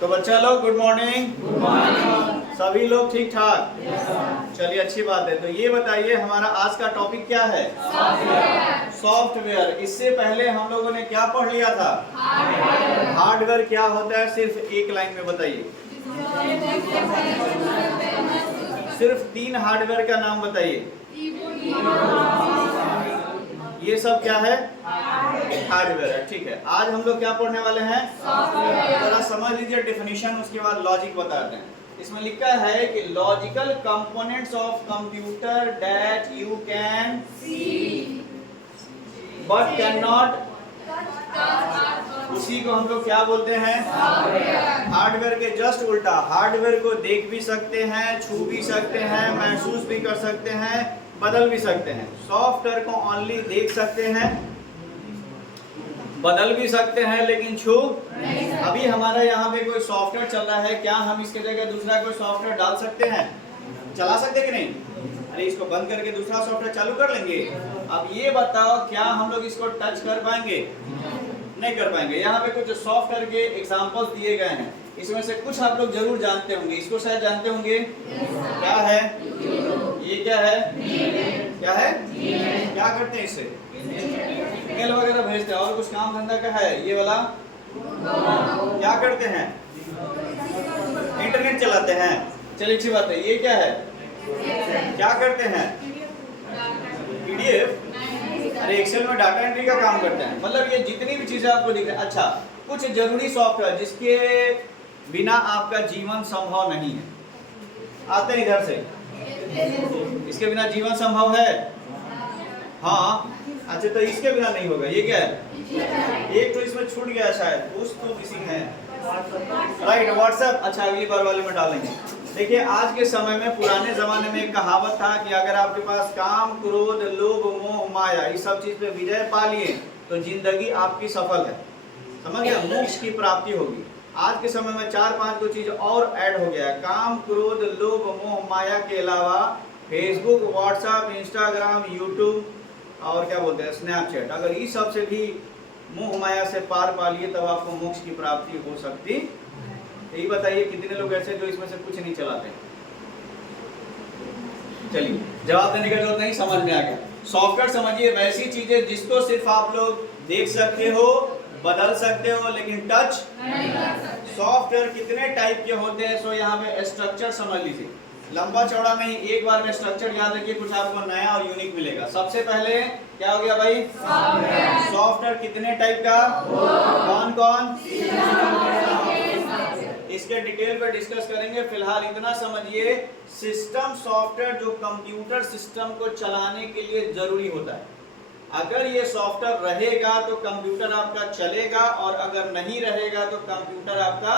तो बच्चा लोग गुड मॉर्निंग। Good morning. सभी लोग ठीक ठाक? चलिए अच्छी बात है। तो ये बताइए हमारा आज का टॉपिक क्या है? सॉफ्टवेयर। सॉफ्टवेयर। इससे पहले हम लोगों ने क्या पढ़ लिया था? हार्डवेयर। हार्डवेयर क्या होता है सिर्फ एक लाइन में बताइए। सिर्फ 3 हार्डवेयर का नाम बताइए। ये सब क्या है? हार्डवेयर है। ठीक है, आज हम लोग क्या पढ़ने वाले हैं? जरा समझ लीजिए डेफिनेशन, उसके बाद लॉजिक बताते हैं। इसमें लिखा है कि logical components of computer that you can see but can not, उसी को हम लोग क्या बोलते हैं? हार्डवेयर के जस्ट उल्टा। हार्डवेयर को देख भी सकते हैं, छू भी सकते हैं, महसूस भी कर सकते हैं, बदल भी सकते हैं। सॉफ्टवेयर को ओनली देख सकते हैं, बदल भी सकते हैं, लेकिन छू अभी हमारा यहाँ पे कोई सॉफ्टवेयर चल रहा है, क्या हम इसके जगह दूसरा कोई सॉफ्टवेयर डाल सकते हैं? चला सकते कि नहीं? अरे इसको बंद करके दूसरा सॉफ्टवेयर चालू कर लेंगे। अब ये बताओ क्या हम लोग इसको टच कर पाएंगे? नहीं कर पाएंगे। यहाँ पे कुछ सॉफ्टवेयर के एग्जांपल्स दिए गए हैं, इसमें से कुछ आप लोग जरूर जानते होंगे। इसको शायद जानते होंगे। क्या है ये? क्या है? क्या है? क्या करते हैं इससे? मेल वगैरह भेजते हैं। और कुछ काम धंधा का है ये वाला? क्या करते हैं? इंटरनेट चलाते हैं। चलिए अच्छी बात है। ये क्या है? क्या करते हैं? पीडीएफ? अरे एक्सेल में डाटा एंट्री का काम करते हैं। मतलब ये जितनी भी चीजें आपको दिख रही है। अच्छा, कुछ जरूरी सॉफ्टवेयर जिसके बिना आपका जीवन संभव नहीं है, आते हैं इधर से। इसके बिना जीवन संभव है? हाँ। अच्छा, तो इसके बिना नहीं होगा। ये क्या है? एक तो इसमें छूट गया शायद, कुछ तो मिसिंग है। Right, WhatsApp. अच्छा, अगली बार वाले में डालेंगे। देखिए आज के समय में, पुराने जमाने में एक कहावत था कि अगर आपके पास काम, क्रोध, लोभ, मोह, माया इस सब चीज पे विजय पा लिए तो जिंदगी आपकी सफल है। समझ गया? मोक्ष की प्राप्ति होगी। आज के समय में 4-5 को चीज और ऐड हो गया है। काम, क्रोध, लोभ, मोह, माया के अलावा फेसबुक, व्हाट्सएप, इंस्टाग्राम, यूट्यूब और क्या बोलते हैं स्नैपचैट, अगर इस सब से भी मोह माया से पार पा लिए तब आपको मोक्ष की प्राप्ति हो सकती। यही बताइए कितने लोग ऐसे जो इसमें से कुछ नहीं चलाते? चलिए, जवाब देने की जरूरत नहीं, समझ में आ गया। सॉफ्टवेयर समझिए वैसी चीजें जिसको सिर्फ आप लोग देख सकते हो, बदल सकते हो, लेकिन टच नहीं कर सकते। सॉफ्टवेयर कितने टाइप के होते हैं? सो यहाँ पे स्ट्रक्चर समझ लीजिए, लंबा चौड़ा नहीं, एक बार में स्ट्रक्चर याद रखिए, कुछ आपको नया और यूनिक मिलेगा। सबसे पहले क्या हो गया भाई? सॉफ्टवेयर कितने टाइप का? कौन कौन? इसके डिटेल पे डिस्कस करेंगे। फिलहाल इतना समझिए, सिस्टम सॉफ्टवेयर जो कंप्यूटर सिस्टम को चलाने के लिए जरूरी होता है। अगर ये सॉफ्टवेयर रहेगा तो कंप्यूटर आपका चलेगा, और अगर नहीं रहेगा तो कंप्यूटर आपका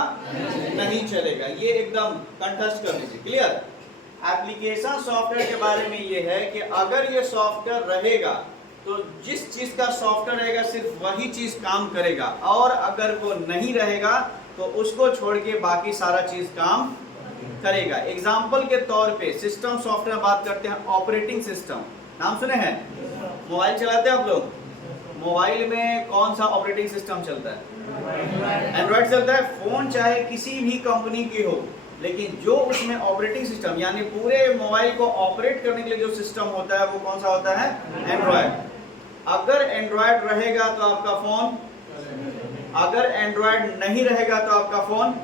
नहीं चलेगा। ये एकदम कंठस्थ कर लीजिए। क्लियर? एप्लीकेशन सॉफ्टवेयर के बारे में ये है कि अगर ये सॉफ्टवेयर रहेगा तो जिस चीज का सॉफ्टवेयर रहेगा सिर्फ वही चीज काम करेगा, और अगर वो नहीं रहेगा तो उसको छोड़ के बाकी सारा चीज काम करेगा। एग्जाम्पल के तौर पे सिस्टम सॉफ्टवेयर बात करते हैं। ऑपरेटिंग सिस्टम नाम सुने हैं? मोबाइल चलाते हैं आप लोग? मोबाइल में कौन सा ऑपरेटिंग सिस्टम चलता है? एंड्रॉइड चलता है। फोन चाहे किसी भी कंपनी की हो, लेकिन जो उसमें ऑपरेटिंग सिस्टम यानी पूरे मोबाइल को ऑपरेट करने के लिए जो सिस्टम होता है वो कौन सा होता है? एंड्रॉइड। अगर एंड्रॉइड रहेगा तो आपका फोन, अगर एंड्रॉइड नहीं रहेगा तो आपका फोन।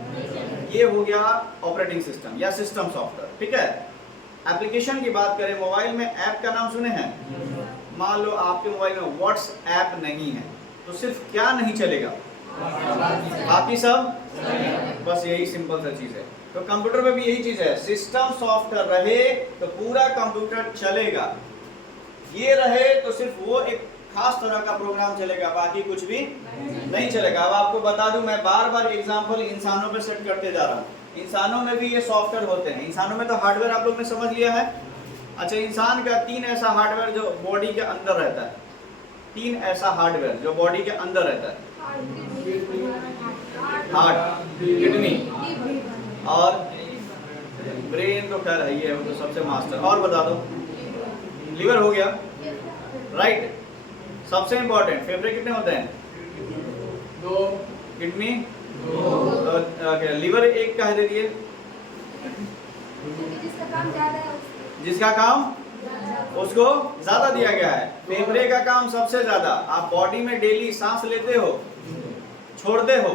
ये हो गया ऑपरेटिंग सिस्टम या सिस्टम सॉफ्टवेयर। ठीक है? एप्लीकेशन की बात करें, मोबाइल में ऐप का नाम सुने हैं? मान लो आपके मोबाइल में व्हाट्सएप नहीं है तो सिर्फ क्या नहीं चलेगा? बाकी सब। बस यही सिंपल सा चीज है। तो कंप्यूटर में भी यही चीज है, सिस्टम सॉफ्टवेयर रहे तो पूरा कंप्यूटर चलेगा, ये रहे तो सिर्फ वो एक खास तरह का प्रोग्राम चलेगा, बाकी कुछ भी नहीं चलेगा। अब आपको बता दूं, मैं बार बार एग्जांपल इंसानों पे सेट करते जा रहा हूँ। इंसानों में भी ये सॉफ्टवेयर होते हैं। इंसानों में तो हार्डवेयर आप लोग ने समझ लिया है। अच्छा, इंसान का 3 ऐसा हार्डवेयर जो बॉडी के अंदर रहता है। 3 ऐसा हार्डवेयर जो बॉडी के अंदर रहता है। हार्ट, किडनी और ब्रेन तो खैर है, ये वो तो सबसे मास्टर। और बता दो, लीवर हो गया। राइट। सबसे इंपॉर्टेंट फेफड़े कितने होते हैं? 2। किडनी लीवर एक का है, दे दिए। जिसका काम ज्यादा है जिसका काम उसको ज्यादा दिया गया है। फेफड़े का काम सबसे ज्यादा। आप बॉडी में डेली सांस लेते हो, छोड़ते हो,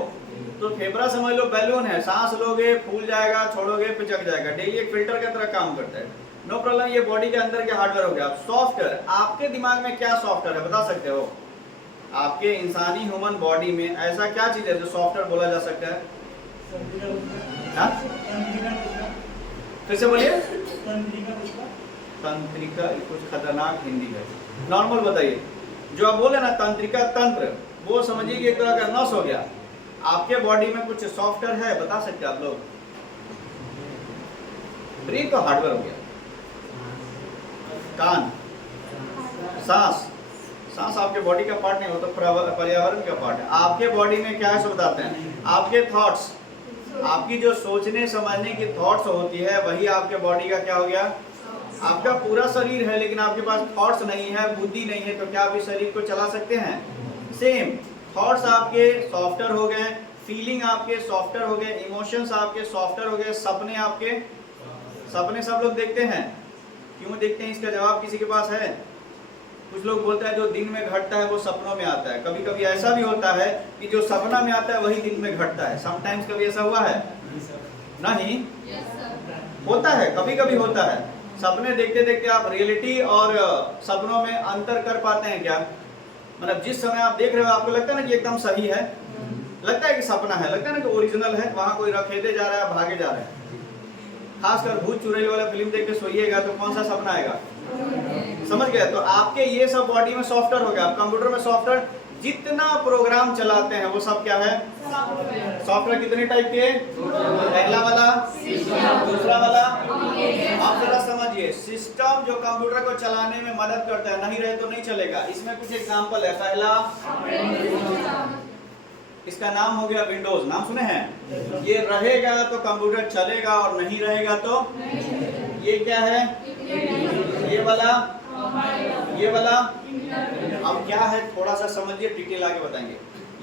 तो फेफड़ा समझ लो बैलून है, सांस लोगे फूल जाएगा, छोड़ोगे पिचक जाएगा, डेली एक फिल्टर की तरह काम करता है। नो प्रॉब्लम, ये बॉडी के अंदर के हार्डवेयर हो गया। सॉफ्टवेयर, आपके दिमाग में क्या सॉफ्टवेयर है बता सकते हो? आपके इंसानी ह्यूमन बॉडी में ऐसा क्या चीज है जो सॉफ्टवेयर बोला जा सकता है? हाँ? फिर से बोलिए। तंत्रिका कुछ खतरनाक हिंदी है, नॉर्मल बताइए। जो आप बोले ना तंत्रिका, तंत्र, वो समझिए कि एक तरह का नस हो गया। आपके बॉडी में कुछ सॉफ्टवेयर है, बता सकते आप लोग? ब्रेन तो हार्डवेयर हो गया। कान, सांस, सांस आपके बॉडी का पार्ट नहीं हो तो पर्यावरण का पार्ट है। आपके बॉडी में क्या है सो बताते हैं। आपके थॉट्स, आपकी जो सोचने समझने की थॉट्स होती है वही आपके बॉडी का क्या हो गया? आपका पूरा शरीर है, लेकिन आपके पास थॉट्स नहीं है, बुद्धि नहीं है, तो क्या आप इस शरीर को चला सकते हैं? सेम, थॉट्स आपके सॉफ्टवेयर हो गए, फीलिंग आपके सॉफ्टवेयर हो गए, इमोशंस आपके सॉफ्टवेयर हो गए, सपने आपके, सपने सब लोग देखते हैं। क्यों देखते हैं इसका जवाब किसी के पास है? कुछ लोग बोलते हैं जो दिन में घटता है वो सपनों में आता है। कभी कभी ऐसा भी होता है कि जो सपना में आता है वही दिन में घटता है। समटाइम्स कभी ऐसा हुआ है? नहीं होता है, कभी कभी होता है। सपने देखते देखते आप रियलिटी और सपनों में अंतर कर पाते हैं क्या? मतलब जिस समय आप देख रहे हो आपको लगता है ना कि एकदम सही है, लगता है कि सपना है, लगता है ना कि ओरिजिनल है, वहां कोई रखेदे जा रहा है, भागे जा रहे हैं। खासकर भूत चुड़ैल वाला फिल्म देख के सोइएगा तो कौन सा सपना आएगा? समझ गए? तो आपके ये सब बॉडी में सॉफ्टवेयर हो गया। आप कंप्यूटर में सॉफ्टवेयर जितना प्रोग्राम चलाते हैं वो सब क्या है? सॉफ्टवेयर कितने टाइप के? पहला वाला, दूसरा वाला। आप जरा समझिए, सिस्टम जो कंप्यूटर को चलाने में मदद करता है, नहीं रहे तो नहीं चलेगा। इसमें कुछ एग्जांपल है। पहला, इसका नाम हो गया विंडोज, नाम सुने हैं? ये रहेगा तो कंप्यूटर चलेगा और नहीं रहेगा तो ये क्या है? ये वाला, ये वाला। अब क्या है थोड़ा सा समझिए, डिटेल आगे बताएंगे।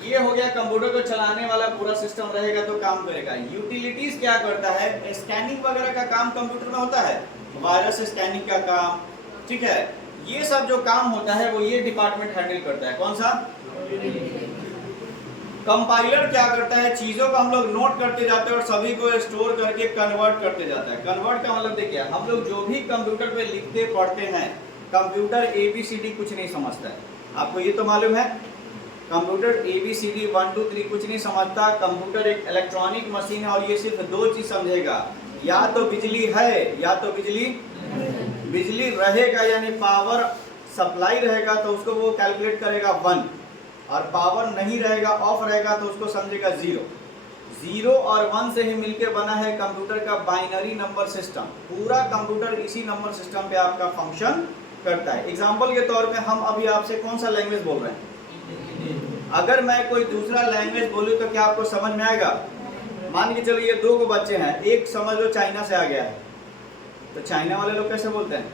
ये हो गया कंप्यूटर को चलाने वाला पूरा सिस्टम रहेगा तो काम करेगा। यूटिलिटीज क्या करता है? स्कैनिंग वगैरह का काम कंप्यूटर में होता है, वायरस स्कैनिंग का काम, ठीक है। ये सब जो काम होता है वो ये डिपार्टमेंट हैंडल करता है। कौन सा? कंपाइलर क्या करता है? चीजों को हम लोग नोट करते जाते हैं और सभी को स्टोर करके कन्वर्ट करते जाता है। कन्वर्ट का मतलब देखिए, हम लोग जो भी कंप्यूटर पे लिखते पढ़ते हैं, कंप्यूटर ABCD कुछ नहीं समझता है। आपको ये तो मालूम है, कंप्यूटर ABCD 1 2 3 कुछ नहीं समझता। कंप्यूटर एक इलेक्ट्रॉनिक मशीन है और ये सिर्फ दो चीज समझेगा, या तो बिजली है या तो बिजली रहेगा, यानी पावर सप्लाई रहेगा तो उसको वो कैलकुलेट करेगा 1, और पावर नहीं रहेगा, ऑफ रहेगा तो उसको समझेगा 0। 0 और 1 से ही मिलके बना है कंप्यूटर का बाइनरी नंबर सिस्टम। पूरा कंप्यूटर इसी नंबर सिस्टम पे आपका फंक्शन करता है। एग्जांपल के तौर पे हम अभी आपसे कौन सा लैंग्वेज बोल रहे हैं? अगर मैं कोई दूसरा लैंग्वेज बोलूं तो क्या आपको समझ में आएगा? मान के चलो ये 2 को बच्चे हैं, एक समझ लो चाइना से आ गया है, तो चाइना वाले लोग कैसे बोलते हैं?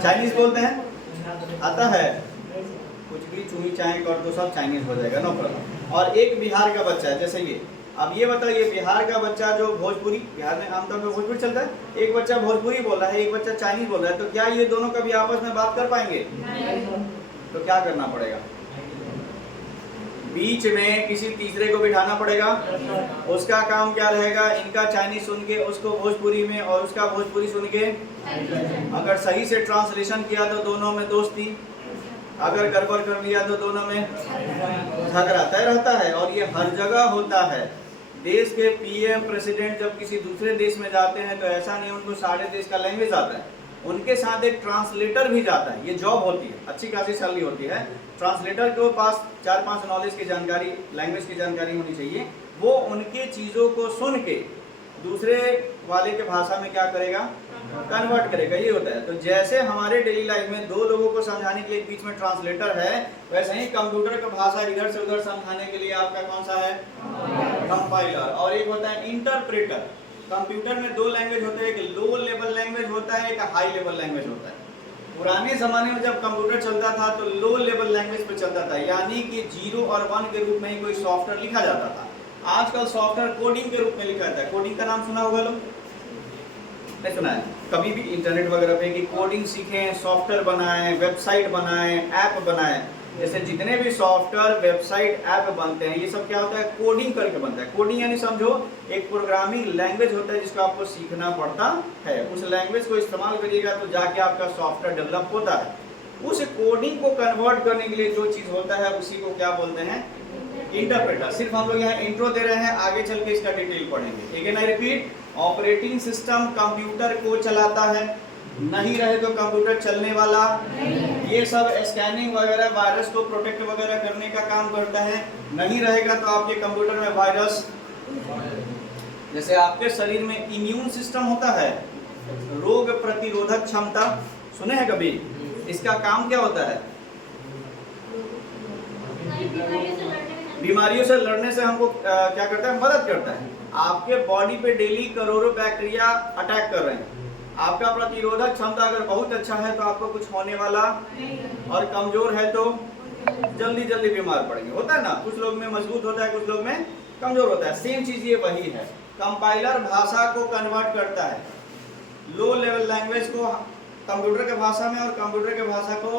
चाइनीज बोलते हैं, आता है कुछ भी चुनी चाहे कर तो सब चाइनीज हो जाएगा, नो प्रॉब्लम। और एक बिहार का बच्चा है, जैसे ये, अब ये बताइए बिहार का बच्चा जो भोजपुरी, बिहार में आमतौर पर भोजपुरी चलता है, एक बच्चा भोजपुरी बोल रहा है, एक बच्चा चाइनीज बोल रहा है, तो क्या ये दोनों कभी आपस में बात कर पाएंगे? तो क्या करना पड़ेगा? बीच में किसी तीसरे को बिठाना पड़ेगा। उसका काम क्या रहेगा? इनका चाइनीज सुन के उसको भोजपुरी में और उसका भोजपुरी सुन के अगर सही से ट्रांसलेशन किया तो दोनों में दोस्ती, अगर गड़बड़ कर लिया तो दोनों में झगड़ा तय रहता है। और ये हर जगह होता है। देश के PM प्रेसिडेंट जब किसी दूसरे देश में जाते हैं तो ऐसा नहीं उनको सारे देश का लैंग्वेज आता है, उनके साथ एक ट्रांसलेटर भी जाता है। ये जॉब होती है, अच्छी खासी सैलरी होती है। ट्रांसलेटर के पास 4-5 नॉलेज की जानकारी, लैंग्वेज की जानकारी होनी चाहिए। वो उनके चीज़ों को सुन के दूसरे वाले के भाषा में क्या करेगा? कन्वर्ट करेगा। ये होता है। तो जैसे हमारे डेली लाइफ में 2 लोगों को समझाने के लिए बीच में ट्रांसलेटर है, वैसे ही कंप्यूटर का भाषा इधर से उधर समझाने के लिए आपका कौन सा है? कंपाइलर। और एक होता है इंटरप्रेटर। कंप्यूटर में 2 लैंग्वेज होते हैं, एक लो लेवल लैंग्वेज होता है, एक हाई लेवल लैंग्वेज होता है। पुराने जमाने में जब कंप्यूटर चलता था तो लो लेवल लैंग्वेज पे चलता था, यानी कि 0 और 1 के रूप में ही कोई सॉफ्टवेयर लिखा जाता था। आजकल सॉफ्टवेयर कोडिंग के रूप में लिखा जाता है। कोडिंग का नाम सुना होगा लोग? नहीं सुना है? कभी भी इंटरनेट वगैरह पे कि कोडिंग सीखें, सॉफ्टवेयर बनाएं, वेबसाइट बनाएं, ऐप बनाएं, जैसे जितने भी सॉफ्टवेयर, वेबसाइट, ऐप बनते हैं ये सब क्या होता है? कोडिंग करके बनता है। कोडिंग यानी समझो एक प्रोग्रामिंग लैंग्वेज होता है जिसको आपको सीखना पड़ता है। उस लैंग्वेज को इस्तेमाल करिएगा तो जाके आपका सॉफ्टवेयर डेवलप होता है। उस कोडिंग को कन्वर्ट करने के लिए जो चीज होता है उसी को क्या बोलते हैं? इंटरप्रेटर। सिर्फ हम लोग यहाँ इंट्रो दे रहे हैं, आगे चल के इसका डिटेल पढ़ेंगे। Again I repeat, operating system computer को चलाता है, नहीं रहे तो कंप्यूटर चलने वाला, ये सब स्कैनिंग वगैरह, वायरस को प्रोटेक्ट वगैरह करने का काम करता है। नहीं रहेगा तो आपके कंप्यूटर में वायरस, जैसे आपके शरीर में इम्यून सिस्टम होता है, रोग प्रतिरोधक क्षमता, सुने हैं कभी? इसका काम क्या होता है? बीमारियों से लड़ने से हमको क्या करता है? मदद करता है। आपके बॉडी पे डेली करोड़ों बैक्टीरिया अटैक कर रहे हैं, आपका प्रतिरोधक क्षमता अगर बहुत अच्छा है तो आपको कुछ होने वाला, और कमजोर है तो जल्दी जल्दी बीमार पड़ेंगे। होता है ना, कुछ लोग में मजबूत होता है, कुछ लोग में कमजोर होता है। सेम चीज ये वही है। कंपाइलर भाषा को कन्वर्ट करता है, लो लेवल लैंग्वेज को कंप्यूटर के भाषा में और कंप्यूटर के भाषा को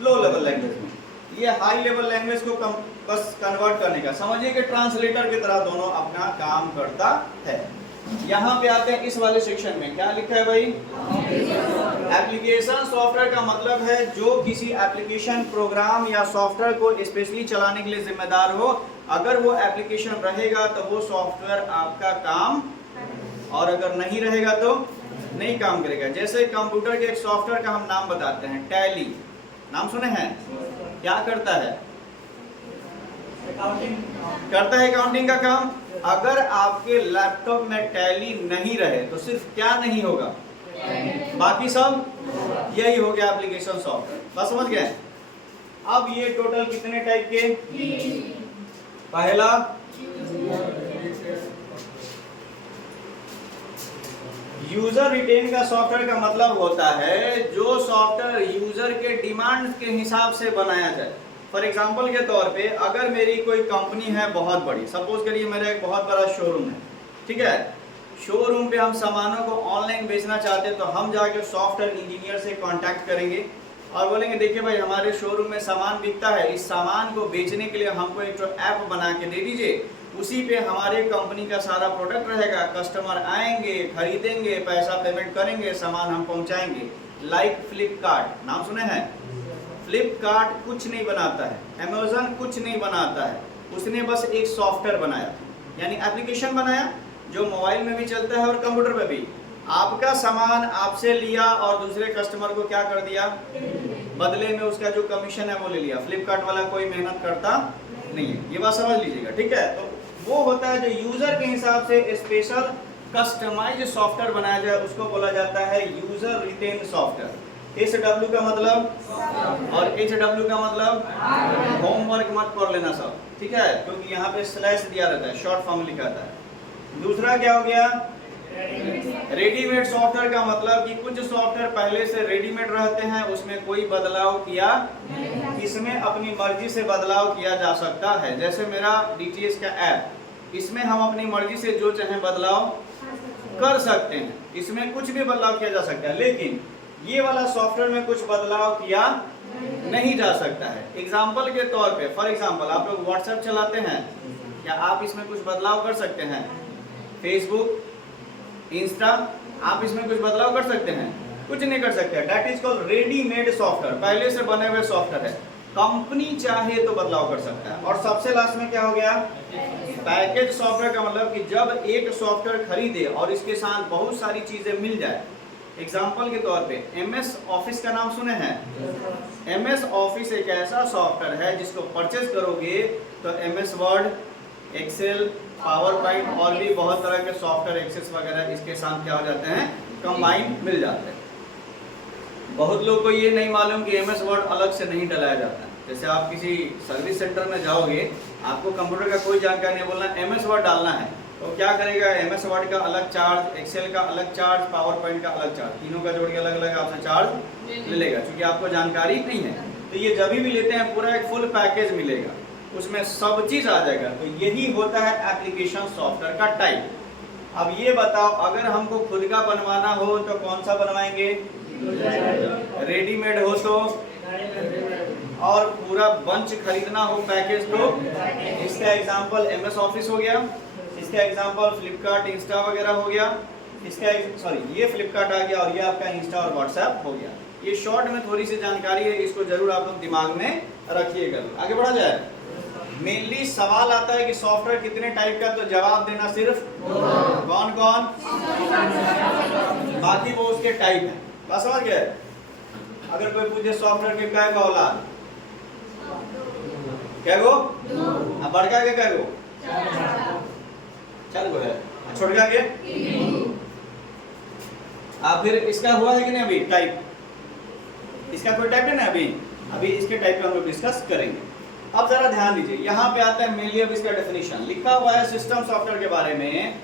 लो लेवल लैंग्वेज में। ये हाई लेवल लैंग्वेज को बस कन्वर्ट करने का, समझिए कि ट्रांसलेटर की तरह दोनों अपना काम करता है। यहाँ पे आते हैं इस वाले सेक्शन में, क्या लिखा है भाई? एप्लीकेशन सॉफ्टवेयर का मतलब है जो किसी एप्लीकेशन, प्रोग्राम या सॉफ्टवेयर को स्पेशली चलाने के लिए जिम्मेदार हो। अगर वो एप्लीकेशन रहेगा तो वो सॉफ्टवेयर आपका काम, और अगर नहीं रहेगा तो नहीं काम करेगा। जैसे कंप्यूटर के एक सॉफ्टवेयर का हम नाम बताते हैं, टैली, नाम सुने हैं? क्या करता है? करता है अकाउंटिंग का काम। अगर आपके लैपटॉप में टैली नहीं रहे तो सिर्फ क्या नहीं होगा? बाकी सब यही हो गया एप्लीकेशन सॉफ्टवेयर। बस समझ गए? अब ये टोटल कितने टाइप के? पहला यूजर रिटेन का सॉफ्टवेयर का मतलब होता है जो सॉफ्टवेयर यूजर के डिमांड के हिसाब से बनाया जाए। फॉर एग्जाम्पल के तौर पे अगर मेरी कोई कंपनी है बहुत बड़ी, सपोज करिए मेरा एक बहुत बड़ा शोरूम है, ठीक है, शोरूम पे हम सामानों को ऑनलाइन बेचना चाहते हैं तो हम जाके सॉफ्टवेयर इंजीनियर से कांटेक्ट करेंगे और बोलेंगे देखिए भाई हमारे शोरूम में सामान बिकता है, इस सामान को बेचने के लिए हमको एक ऐप बना के दे दीजिए, उसी पे हमारे कंपनी का सारा प्रोडक्ट रहेगा, कस्टमर आएंगे, खरीदेंगे, पैसा पेमेंट करेंगे, सामान हम पहुंचाएंगे। लाइक फ्लिपकार्ट, नाम सुने हैं? फ्लिपकार्ट कुछ नहीं बनाता है, अमेज़न कुछ नहीं बनाता है, उसने बस एक सॉफ्टवेयर बनाया, यानी एप्लीकेशन बनाया जो मोबाइल में भी चलता है और कंप्यूटर पे भी। आपका सामान आपसे लिया और दूसरे कस्टमर को क्या कर दिया? बदले में उसका जो कमीशन है वो ले लिया। फ्लिपकार्ट वाला कोई मेहनत करता नहीं है, ये बात समझ लीजिएगा, ठीक है। तो वो होता है जो यूजर के हिसाब से स्पेशल कस्टमाइज्ड सॉफ्टवेयर बनाया जाए, उसको बोला जाता है यूजर रिटेन सॉफ्टवेयर। SW का मतलब और HW का मतलब होमवर्क मत कर लेना सब, ठीक है, क्योंकि यहाँ पे स्लैश दिया रहता है, शॉर्ट फॉर्म लिखा था। दूसरा क्या हो गया? रेडीमेड सॉफ्टवेयर का मतलब कि कुछ सॉफ्टवेयर पहले से रेडीमेड रहते हैं, उसमें कोई बदलाव किया, इसमें अपनी मर्जी से बदलाव किया जा सकता है। जैसे मेरा DTS का ऐप, इसमें हम अपनी मर्जी से जो चाहे बदलाव कर सकते हैं, इसमें कुछ भी बदलाव किया जा सकता है, लेकिन ये वाला सॉफ्टवेयर में कुछ बदलाव किया नहीं जा सकता है। एग्जाम्पल के तौर पे, फॉर एग्जाम्पल आप लोग व्हाट्सएप चलाते हैं, क्या आप इसमें कुछ बदलाव कर सकते हैं? फेसबुक, इंस्टा, आप इसमें कुछ बदलाव कर सकते हैं? कुछ नहीं कर सकते। That is called readymade software, पहले से बने हुए सॉफ्टवेयर है। कंपनी चाहे तो बदलाव कर सकता है। और सबसे लास्ट में क्या हो गया? पैकेज सॉफ्टवेयर का मतलब कि जब एक सॉफ्टवेयर खरीदे और इसके साथ बहुत सारी चीजें मिल जाए। एग्जाम्पल के तौर पे MS ऑफिस का नाम सुने हैं? MS ऑफिस एक ऐसा सॉफ्टवेयर है जिसको परचेज करोगे तो MS Word, Excel, PowerPoint और भी बहुत तरह के सॉफ्टवेयर, एक्सेस वगैरह इसके साथ क्या हो जाते हैं? कंबाइन मिल जाते हैं। बहुत लोग को ये नहीं मालूम कि MS वर्ड अलग से नहीं डलाया जाता है। जैसे आप किसी सर्विस सेंटर में जाओगे, आपको कंप्यूटर का कोई जानकारी नहीं, बोलना MS वर्ड डालना है, तो क्या करेगा? MS वर्ड का अलग चार्ज, एक्सेल का अलग चार्ज, पावर पॉइंट का अलग चार्ज, तीनों का जोड़ के अलग अलग आपसे चार्ज ले लेगा, क्योंकि आपको जानकारी नहीं है। तो ये जब भी लेते हैं पूरा एक फुल पैकेज मिलेगा, उसमें सब चीज आ जाएगा। तो यही होता है एप्लीकेशन सॉफ्टवेयर का टाइप। अब ये बताओ, अगर हमको खुद का बनवाना हो तो कौन सा बनवाएंगे? रेडीमेड हो तो, और पूरा बंच खरीदना हो पैकेज तो इसका एग्जांपल MS ऑफिस हो गया, इसका एग्जांपल फ्लिपकार्ट इंस्टा वगैरह हो गया, इसका सॉरी ये फ्लिपकार्ट आ गया, और ये आपका इंस्टा और व्हाट्सएप हो गया। ये शॉर्ट में थोड़ी सी जानकारी है, इसको जरूर आप लोग दिमाग में रखिएगा। आगे बढ़ा जाए। मेनली सवाल आता है कि सॉफ्टवेयर कितने टाइप का, तो जवाब देना सिर्फ कौन कौन, बाकी वो उसके टाइप है। बात समझ गए? अगर कोई पूछे सॉफ्टवेयर के क्या औलाद, क्या गो, अब बड़का के क्या गो, चल गो है, छोटका के, अब फिर इसका हुआ है कि नहीं अभी टाइप? इसका कोई टाइप है ना अभी इसके टाइप पे हम लोग डिस्कस करेंगे। अब जरा ध्यान दीजिए, यहाँ पे आता है मेनली अब इसका डेफिनेशन लिखा हुआ है सिस्टम सॉफ्टवेयर के बारे में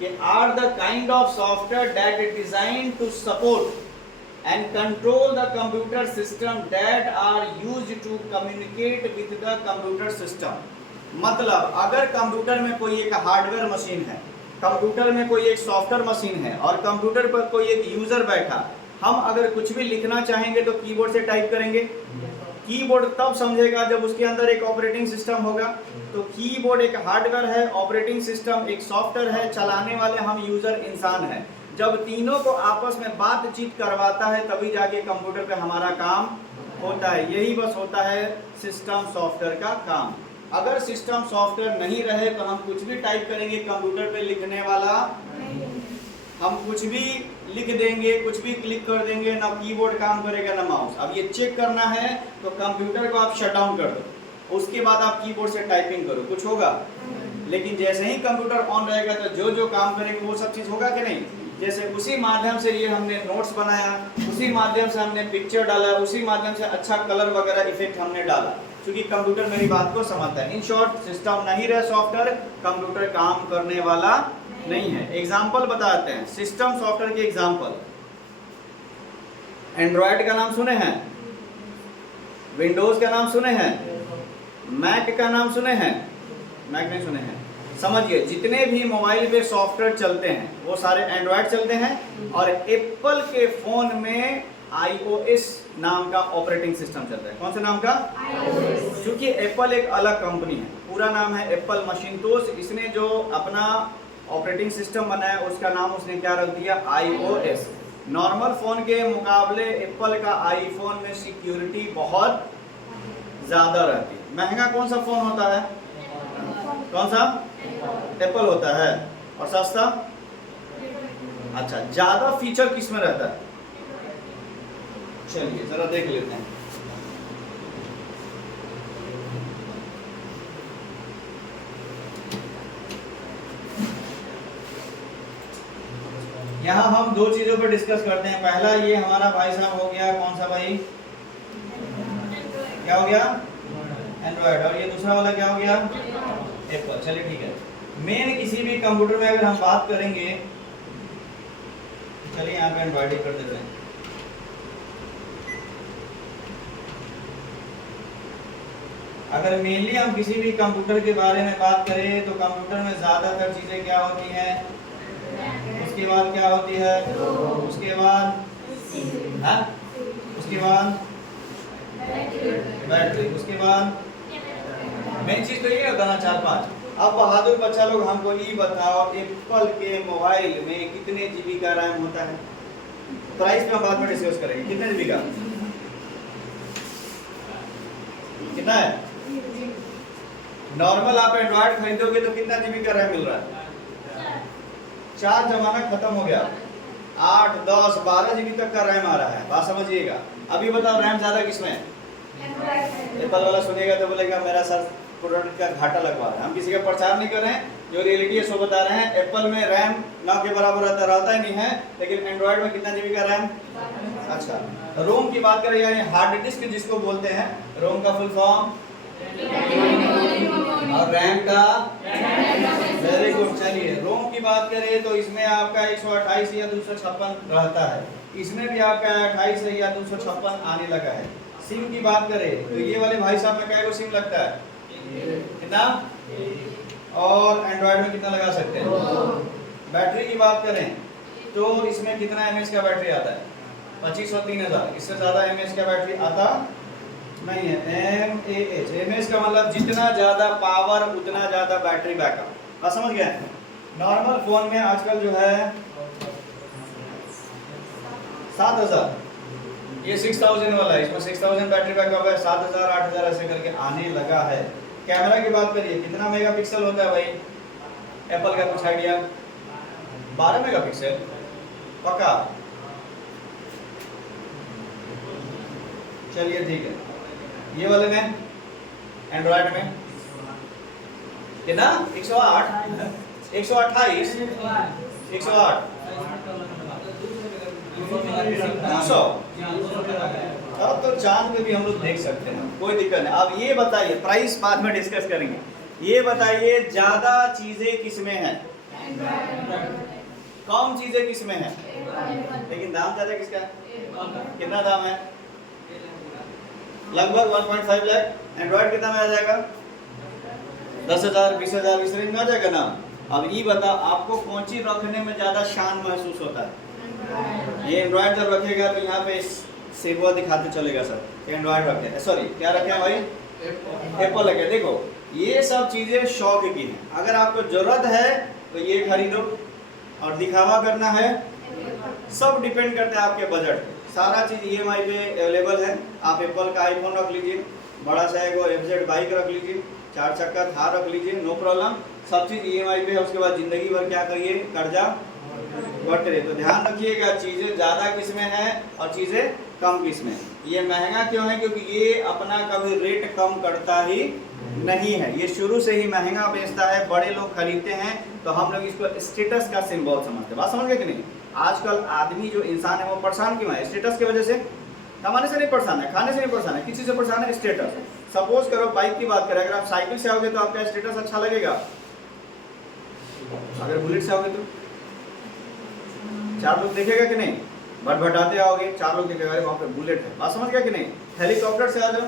कि are the kind of software that is design to support and control the computer system that are used to communicate with the computer system. मतलब अगर कंप्यूटर में कोई एक हार्डवेयर मशीन है, कंप्यूटर में कोई एक सॉफ्टवेयर मशीन है, और कंप्यूटर पर कोई एक यूजर बैठा, हम अगर कुछ भी लिखना चाहेंगे तो कीबोर्ड से टाइप करेंगे। कीबोर्ड तब समझेगा जब उसके अंदर एक ऑपरेटिंग सिस्टम होगा। तो कीबोर्ड एक हार्डवेयर है, ऑपरेटिंग सिस्टम एक सॉफ्टवेयर है, चलाने वाले हम यूजर इंसान हैं। जब तीनों को आपस में बातचीत करवाता है तभी जाके कंप्यूटर पे हमारा काम होता है। यही बस होता है सिस्टम सॉफ्टवेयर का काम। अगर सिस्टम सॉफ्टवेयर नहीं रहे तो हम कुछ भी टाइप करेंगे, कंप्यूटर पे लिखने वाला हम कुछ भी लिख देंगे, कुछ भी क्लिक कर देंगे, ना कीबोर्ड काम करेगा ना माउस। अब ये चेक करना है तो कंप्यूटर को आप शट डाउन कर दो, उसके बाद आप कीबोर्ड से टाइपिंग करो, कुछ होगा? लेकिन जैसे ही कंप्यूटर ऑन रहेगा तो जो जो काम करेंगे वो सब चीज़ होगा कि नहीं? जैसे उसी माध्यम से ये हमने नोट्स बनाया, उसी माध्यम से हमने पिक्चर डाला, उसी माध्यम से अच्छा कलर वगैरह इफेक्ट हमने डाला, क्योंकि कंप्यूटर मेरी बात को समझता है। इन शॉर्ट, सिस्टम नहीं रहे सॉफ्टवेयर, कंप्यूटर काम करने वाला नहीं है। एग्जाम्पल बताते हैं सिस्टम सॉफ्टवेयर के एग्जाम्पल। एंड्रॉयड का नाम सुने हैं, विंडोज का नाम सुने हैं, मैक का नाम सुने हैं? मैक नहीं सुने हैं? समझिए, जितने भी मोबाइल पे सॉफ्टवेयर चलते हैं वो सारे एंड्रॉयड चलते हैं, और एप्पल के फोन में iOS नाम का ऑपरेटिंग सिस्टम चलता है। कौन से नाम का? क्योंकि एप्पल एक अलग कंपनी है, पूरा नाम है एप्पल मशीनतोस। इसने जो अपना ऑपरेटिंग सिस्टम बनाया उसका नाम उसने क्या रख दिया? iOS। नॉर्मल फ़ोन के मुकाबले एप्पल का आईफोन में सिक्योरिटी बहुत ज़्यादा रहती है। महंगा कौन सा फ़ोन होता है? कौन सा? एप्पल होता है। और सस्ता? अच्छा, ज़्यादा फीचर किस में रहता है? चलिए ज़रा देख लेते हैं। यहाँ हम दो चीजों पर डिस्कस करते हैं। पहला ये हमारा भाई साहब हो गया, कौन सा भाई? क्या हो गया? एंड्रॉयड। और ये दूसरा वाला क्या हो गया? एप्पल। चलिए ठीक है। मेन किसी भी कंप्यूटर में अगर हम बात करेंगे, चलिए यहाँ पे एंड्रॉयड ही कर देते हैं। अगर मेनली हम किसी भी कंप्यूटर के बारे में बात करें तो कंप्यूटर में ज़्यादातर चीज़ें क्या होती हैं? उसके बाद क्या होती है? उसके बाद हाँ, उसके बाद बैटरी, उसके बाद मेन चीज़ तो ये होता है ना, 4-5। अब बहादुर बच्चा लोग हमको ये बताओ, एप्पल के मोबाइल में कितने जीबी का रैम होता है? प्राइस में हम बाद में डिस्कस करेंगे। कितने जीबी का? कितना है? नॉर्मल आप एंड्रॉइड खरीदोगे तो कितना जीबी का रैम मिल रहा है? 4 जमाना खत्म हो गया, 8, 10, 12 जीबी तक का रैम आ रहा है। बात समझिएगा। अभी बताओ रैम ज्यादा किसमें? एप्पल वाला सुनेगा तो बोलेगा मेरा सर प्रोडक्ट का घाटा लगवा रहा है। हम किसी का प्रचार नहीं कर रहे हैं, जो रियलिटी है सो बता रहे हैं। एप्पल में रैम ना के बराबर रहता ही नहीं है, लेकिन एंड्रॉइड में कितना जीबी का रैम? अच्छा, रोम की बात करें यानी हार्ड डिस्क जिसको बोलते हैं, रोम का फुल फॉर्म और रैम का? Very good. चलिए रोम की बात करें तो इसमें आपका 128 या 256 रहता है, इसमें भी आपका 28 या 256 आने लगा है। सिम की बात करें तो ये वाले भाई साहब में क्या सिम लगता है, कितना, और एंड्रॉयड में कितना लगा सकते हैं। बैटरी की बात करें तो इसमें कितना एमएच का बैटरी आता है, 25 और 3000, इससे ज़्यादा एमएच का बैटरी आता नहीं है। एमएच का मतलब जितना ज़्यादा पावर उतना ज़्यादा बैटरी बैकअप, आप समझ गए। नॉर्मल फ़ोन में आजकल जो है 7000, ये 6000 वाला है, इसमें 6000 बैटरी बैकअप है, 7000 8000 ऐसे करके आने लगा है। कैमरा की बात करिए कितना मेगापिक्सल होता है भाई, एप्पल का कुछ आइडिया, 12 मेगापिक्सल पक्का। चलिए ठीक है, ये वाले में एंड्रॉयड में कितना, 108 128 108 200। अब तो चांद पे भी हम लोग देख सकते हैं, कोई दिक्कत नहीं। अब ये बताइए, प्राइस बाद में डिस्कस करेंगे, ये बताइए ज्यादा चीजें किसमें हैं, कम चीजें किसमें हैं, लेकिन दाम ज्यादा किसका है, कितना दाम है, लगभग 1.5 लाख। एंड्रॉयड कितना में आ जाएगा, 10,000 20,000 इस रेंज में आ जाएगा ना। अब ये बता आपको कौन सी रखने में ज्यादा शान महसूस होता है, ये एंड्रॉयड जब रखेगा तो यहाँ पे सेवा दिखाते चलेगा सर, एंड्रॉयड रखे, सॉरी क्या रखे हैं भाई, एप्पल रखे। देखो ये सब चीजें शौक की हैं, अगर आपको जरूरत है तो ये खरीदो, और दिखावा करना है, सब डिपेंड करता है आपके बजट पे। सारा चीज EMI पे अवेलेबल है। आप एप्पल का आईफोन रख लीजिए, बड़ा सा एक FZ बाइक रख लीजिए, 4 चक्का थार रख लीजिए, नो प्रॉब्लम, सब चीज EMI पे है। उसके बाद जिंदगी भर क्या करिए, कर्जा बढ़ते रहे। तो ध्यान रखिएगा चीजें ज्यादा किसमें है और चीजें कम किसमें। ये महंगा क्यों है, क्योंकि ये अपना कभी रेट कम करता ही नहीं है, ये शुरू से ही महंगा बेचता है, बड़े लोग खरीदते हैं, तो हम लोग इसको स्टेटस का सिंबल समझते हैं। बात समझ गए कि नहीं। आजकल आदमी जो इंसान है वो परेशान क्यों है, स्टेटस की वजह से। कमाने से नहीं परेशान है, खाने से नहीं परेशान है, किसी से परेशान है, स्टेटस। सपोज करो बाइक की बात करें, अगर आप साइकिल से आओगे तो आपका स्टेटस अच्छा लगेगा, अगर बुलेट से आओगे तो 4 लोग देखेगा कि नहीं, भटभटाते आओगे 4 लोग देखेगा, अरे वहाँ पे बुलेट है। बात समझ गया कि नहीं। हेलीकॉप्टर से आ जाओ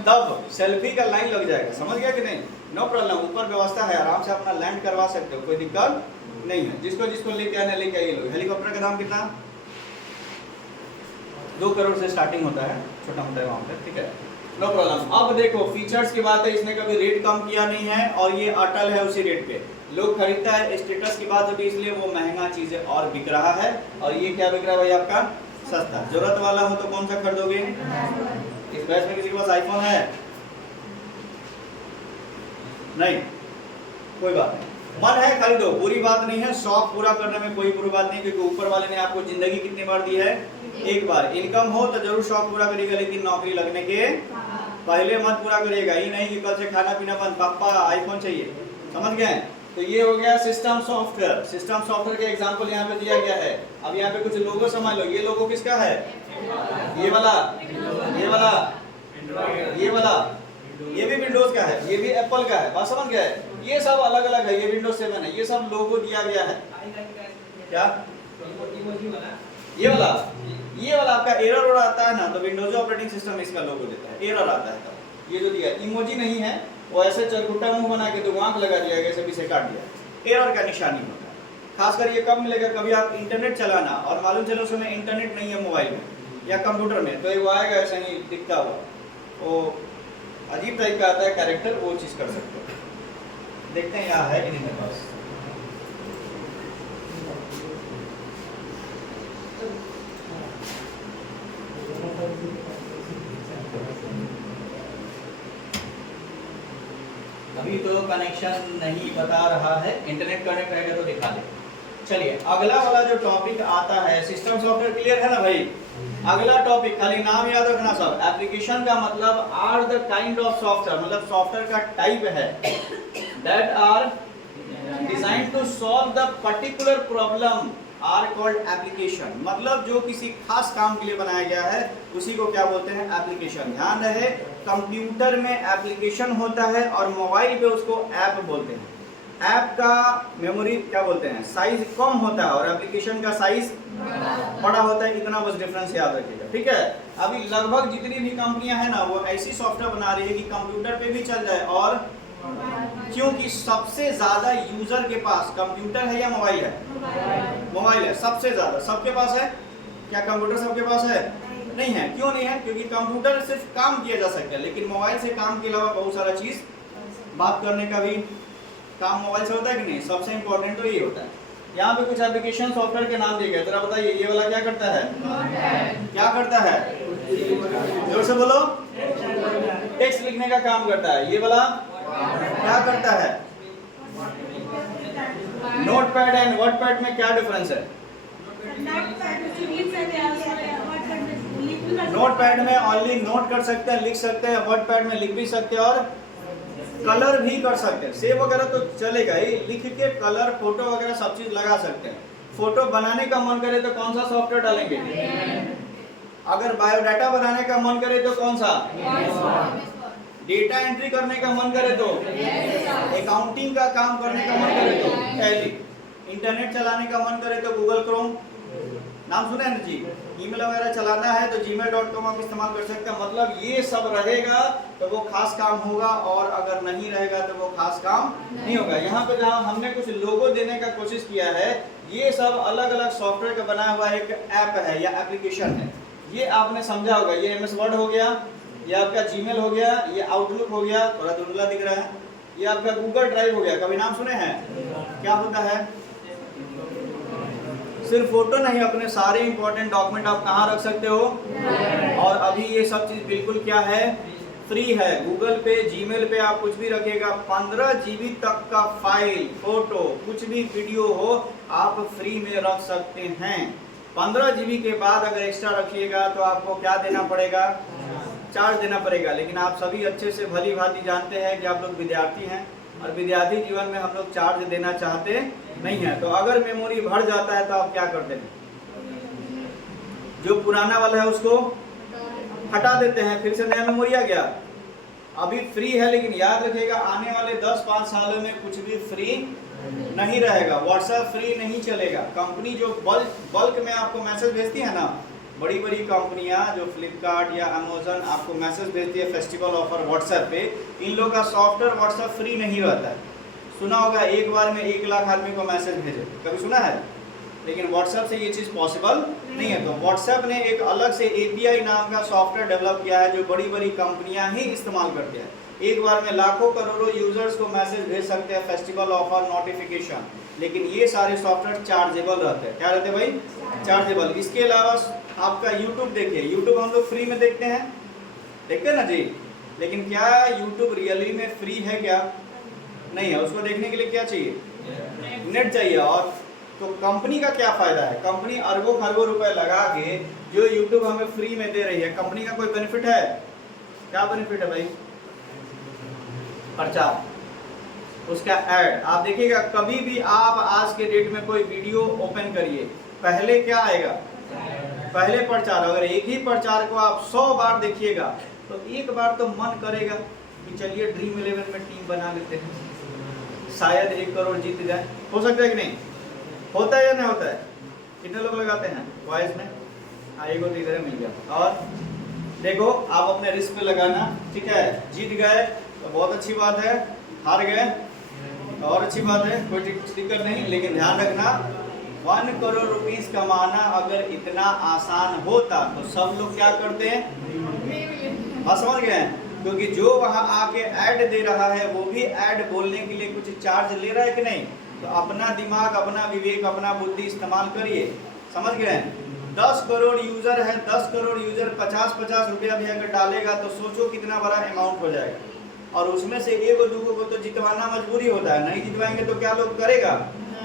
तब सेल्फी का लाइन लग जाएगा, समझ गया कि नहीं, नो प्रॉब्लम, ऊपर व्यवस्था है, आराम से अपना लैंड करवा सकते हो, कोई दिक्कत नहीं है। जिसको जिसको लेके आने लेके आइए लोग। हेलीकॉप्टर का दाम कितना, 2 करोड़ से स्टार्टिंग होता है, छोटा मोटा अमाउंट है, ठीक है, नो प्रॉब्लम। अब देखो फीचर्स की बात है, इसने कभी रेट कम किया नहीं है और ये अटल है उसी रेट पे, लोग खरीदता है। स्टेटस की बात होती है इसलिए वो महंगा चीजें और बिक रहा है, और ये क्या बिक रहा है भाई आपका, सस्ता। जरूरत वाला हो तो कौन सा खरीदोगे। इस बैच में किसी के पास आईफोन है, नहीं, कोई बात नहीं, मन है खरीदो, बुरी बात नहीं है, शौक पूरा करने में कोई बुरी बात नहीं, क्योंकि ऊपर वाले ने आपको जिंदगी कितनी बार दी है, एक बार। इनकम हो तो जरूर शौक पूरा करिएगा, लेकिन नौकरी लगने के पहले मत पूरा करिएगा। ये नहीं कि कल से खाना पीना बंद, पापा आईफोन चाहिए, समझ गए। तो ये हो गया सिस्टम सॉफ्टवेयर। सिस्टम सॉफ्टवेयर के एग्जांपल यहाँ पे दिया गया है। अब यहाँ पे कुछ लोगो समझ लो, ये लोगो किसका है, ये वाला, ये वाला, ये वाला, ये भी विंडोज का है, ये भी एप्पल का है, बात समझ गए। ये सब अलग अलग है, ये विंडोज 7 है, ये सब लोगो दिया गया है। क्या ये वाला आपका एरर आता है ना, तो विंडोज ऑपरेटिंग सिस्टम इसका लोगो देता है, एरर आता है तब। ये जो दिया इमोजी नहीं है, वो ऐसे चरकुटा मुंह बना के 2 आंख लगा दिया गया, ऐसे भी से काट दिया, एरर का निशानी होता है। खासकर ये कब मिलेगा, कभी आप इंटरनेट चलाना और मालूम चलो उसमें इंटरनेट नहीं है मोबाइल में या कंप्यूटर में, तो वो आएगा ऐसे ही दिखता हुआ, वो अजीब टाइप का आता है कैरेक्टर, वो चीज़ कर सकते हो। देखते हैं यहाँ है कि नहीं मेरे पास। अभी तो कनेक्शन नहीं बता रहा है, इंटरनेट कनेक्ट रहेगा तो दिखा दे। चलिए अगला वाला जो टॉपिक आता है, सिस्टम सॉफ्टवेयर क्लियर है ना भाई। अगला टॉपिक खाली नाम याद रखना सब। एप्लीकेशन का मतलब are the kind of software, मतलब सॉफ्टवेयर का टाइप है that are design to solve the particular problem are called application. मतलब जो किसी खास काम के लिए बनाया गया है उसी को क्या बोलते हैं, एप्लीकेशन। ध्यान रहे कंप्यूटर में एप्लीकेशन होता है और मोबाइल पे उसको ऐप बोलते हैं। ऐप का मेमोरी क्या बोलते हैं साइज कम होता है और एप्लीकेशन का साइज बड़ा होता है, इतना बस डिफरेंस याद रखिएगा, ठीक है। अभी लगभग जितनी भी कंपनियां हैं ना वो ऐसी सॉफ्टवेयर बना रही है कि कंप्यूटर पे भी चल जाए, और क्योंकि सबसे ज्यादा यूजर के पास कंप्यूटर है या मोबाइल है? मोबाइल है सबसे ज्यादा, सबके पास है क्या? कंप्यूटर सबके पास है? नहीं है। क्यों नहीं है? क्योंकि कंप्यूटर सिर्फ काम किया जा सकता है, लेकिन मोबाइल से काम के अलावा बहुत सारा चीज बात करने का भी काम मोबाइल से होता है कि नहीं? सबसे इंपॉर्टेंट तो ये होता है। यहाँ पे कुछ एप्लीकेशन सॉफ्टवेयर के नाम दिए गए, जरा बताइए ये वाला क्या करता है? क्या करता है? जोर से बोलो। टेक्स्ट लिखने का काम करता है। ये वाला क्या करता है? नोटपैड एंड वर्डपैड में क्या डिफरेंस है? नोटपैड में ओनली नोट कर सकते हैं, लिख सकते हैं, वर्डपैड में लिख भी सकते हैं और कलर भी कर सकते हैं। सेव वगैरह तो चलेगा ही, लिख के कलर फोटो वगैरह सब चीज लगा सकते हैं। फोटो बनाने का मन करे तो कौन सा सॉफ्टवेयर डालेंगे? अगर बायोडाटा बनाने का मन करे तो कौन सा? डेटा एंट्री करने का मन करे तो? अकाउंटिंग का काम करने का मन करे तो टैली। इंटरनेट चलाने का मन करे तो गूगल क्रोम, नाम सुने हैं जी? ईमेल वगैरह चलाना है तो gmail.com आप इस्तेमाल कर सकते हैं। मतलब ये सब रहेगा तो वो खास काम होगा, और अगर नहीं रहेगा तो वो खास काम नहीं होगा। यहाँ पे जहाँ हमने कुछ लोगो देने का कोशिश किया है, ये सब अलग अलग सॉफ्टवेयर का बनाया हुआ एक ऐप है या एप्लीकेशन है। ये आपने समझा होगा। ये MS वर्ड हो गया, ये आपका जीमेल हो गया, ये आउटलुक हो गया, थोड़ा धुंधला दिख रहा है, ये आपका गूगल ड्राइव हो गया। कभी नाम सुने हैं? क्या होता है? सिर्फ फोटो नहीं, अपने सारे इंपॉर्टेंट डॉक्यूमेंट आप कहाँ रख सकते हो? और अभी ये सब चीज बिल्कुल क्या है? फ्री है। गूगल पे, जीमेल पे आप कुछ भी रखिएगा, 15 GB तक का फाइल, फोटो, कुछ भी वीडियो हो आप फ्री में रख सकते हैं। 15 GB के बाद अगर एक्स्ट्रा रखिएगा तो आपको क्या देना पड़ेगा? चार्ज देना पड़ेगा। लेकिन आप सभी अच्छे से भली भांति जानते हैं कि आप लोग विद्यार्थी हैं, और विद्यार्थी जीवन में हम लोग चार्ज देना चाहते नहीं है। तो अगर मेमोरी भर जाता है तो आप क्या करते हैं? जो पुराना वाला है उसको हटा देते हैं, फिर से नया मेमोरी आ गया। अभी फ्री है, लेकिन याद रखिएगा आने वाले 10-5 सालों में कुछ भी फ्री नहीं रहेगा। व्हाट्सएप फ्री नहीं चलेगा। कंपनी जो बल्क में आपको मैसेज भेजती है ना, बड़ी बड़ी कंपनियां जो फ्लिपकार्ट या अमेजन आपको मैसेज भेजती है फेस्टिवल ऑफर व्हाट्सएप पे, इन लोगों का सॉफ्टवेयर व्हाट्सएप फ्री नहीं रहता है। सुना होगा एक बार में 1 लाख आदमी को मैसेज भेजे, कभी सुना है? लेकिन व्हाट्सएप से ये चीज़ पॉसिबल नहीं है। तो व्हाट्सएप ने एक अलग से API नाम का सॉफ्टवेयर डेवलप किया है जो बड़ी बड़ी कंपनियां ही इस्तेमाल करती हैं। एक बार में लाखों करोड़ों यूजर्स को मैसेज भेज सकते हैं, फेस्टिवल ऑफर, नोटिफिकेशन। लेकिन ये सारे सॉफ्टवेयर चार्जेबल रहते हैं। क्या रहते हैं भाई? चार्जेबल। इसके अलावा आपका यूट्यूब देखिए, यूट्यूब हम लोग फ्री में देखते हैं, देखते हैं ना जी। लेकिन क्या यूट्यूब रियली में फ्री है? क्या नहीं है। उसको देखने के लिए क्या चाहिए? नेट चाहिए। और तो कंपनी का क्या फायदा है? कंपनी अरबों खरबों रुपए लगा के जो यूट्यूब हमें फ्री में दे रही है, कंपनी का कोई बेनिफिट है? क्या बेनिफिट है भाई? प्रचार, उसका ऐड। आप देखिएगा कभी भी आप आज के डेट में कोई वीडियो ओपन करिए, पहले क्या आएगा? पहले प्रचार। अगर एक ही प्रचार को आप 100 बार देखिएगा तो एक बार तो मन करेगा कि चलिए ड्रीम 11 में टीम बना लेते हैं, शायद 1 करोड़ जीत जाए। हो सकता है कि नहीं? होता है या नहीं होता है? कितने लोग लगाते हैं वॉइस में? आएगा तो इधर मिल गया। और देखो आप अपने रिस्क पे लगाना, ठीक है? जीत गए तो बहुत अच्छी बात है, हार गए तो और अच्छी बात है, कोई दिक्कत नहीं। लेकिन ध्यान रखना 1 करोड़ रुपीस कमाना अगर इतना आसान होता तो सब लोग क्या करते हैं? समझ गए? क्योंकि जो वहां आके ऐड दे रहा है वो भी ऐड बोलने के लिए कुछ चार्ज ले रहा है कि नहीं? तो अपना दिमाग, अपना विवेक, अपना बुद्धि इस्तेमाल करिए। समझ गए? 10 करोड़ यूजर है, 10 करोड़ यूजर 50-50 रुपया भी अगर डालेगा तो सोचो कितना बड़ा अमाउंट हो जाएगा। और उसमें से 1-2 को तो जितवाना मजबूरी होता है, नहीं जितवाएंगे तो क्या लोग करेगा?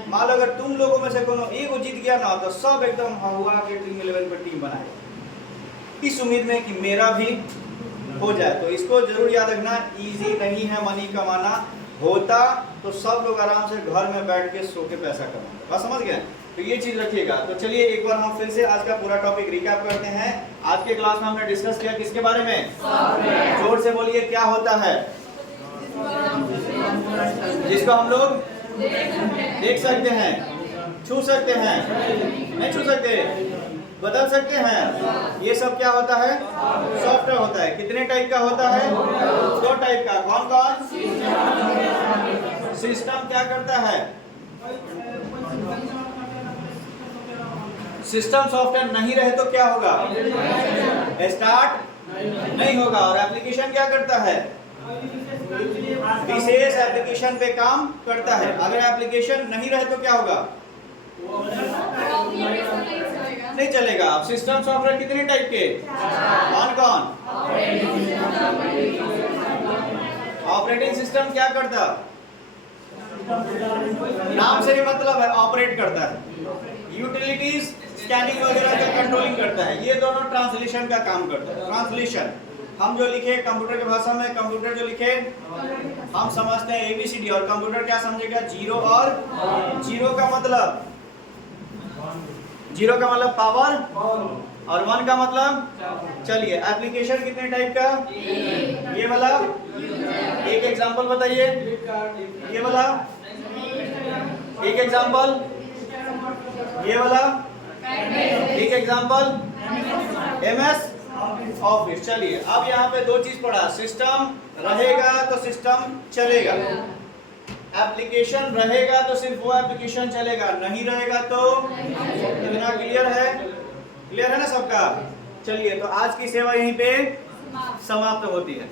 मान लो अगर तुम लोगों में से कोनो एक जीत गया ना तो सब एकदम हुआ के ड्रीम 11 पर टीम बनाएगा, इस उम्मीद में कि मेरा भी हो जाए। तो इसको जरूर याद रखना, इजी नहीं है मनी कमाना। होता तो सब लोग आराम से घर में बैठ के सो के पैसा कमाएंगे। बस समझ गए? तो ये चीज रखिएगा। तो चलिए एक बार हम फिर से आज का पूरा टॉपिक रिकैप करते हैं। आज के क्लास में हमने डिस्कस किया किसके बारे में? जोर से बोलिए, क्या होता है जिसको हम लोग देख सकते हैं, छू सकते हैं, नहीं छू सकते, बदल सकते हैं। ये सब क्या होता है? सॉफ्टवेयर होता है। कितने टाइप का होता है? 2 टाइप का। कौन कौन? सिस्टम क्या करता है? सिस्टम सॉफ्टवेयर नहीं रहे तो क्या होगा? स्टार्ट नहीं होगा। और एप्लीकेशन क्या करता है? विशेष एप्लीकेशन पे काम करता है। अगर एप्लीकेशन नहीं रहे तो क्या होगा? नहीं चलेगा। अब सिस्टम सॉफ्टवेयर कितने टाइप के? कौन कौन? ऑपरेटिंग सिस्टम क्या करता? नाम से ही मतलब है, ऑपरेट करता है। यूटिलिटीज स्कैनिंग वगैरह का कंट्रोलिंग करता है। ये दोनों ट्रांसलेशन का काम करता है। ट्रांसलेशन हम जो लिखे कंप्यूटर की भाषा में, कंप्यूटर जो लिखे हम समझते हैं ABCD, और कंप्यूटर क्या समझेगा? जीरो और जीरो का मतलब पावर, और 1 का मतलब। चलिए एप्लीकेशन कितने टाइप का? ये वाला एक एग्जांपल बताइए। ये वाला एक एग्जांपल। ये वाला एक एग्जांपल। MS office. चलिए अब यहाँ पे 2 चीज पढ़ा। सिस्टम रहेगा तो सिस्टम चलेगा, एप्लीकेशन रहेगा तो सिर्फ वो एप्लीकेशन चलेगा, नहीं रहेगा तो। इतना क्लियर है? क्लियर है ना सबका? चलिए तो आज की सेवा यहीं पे समाप्त होती है।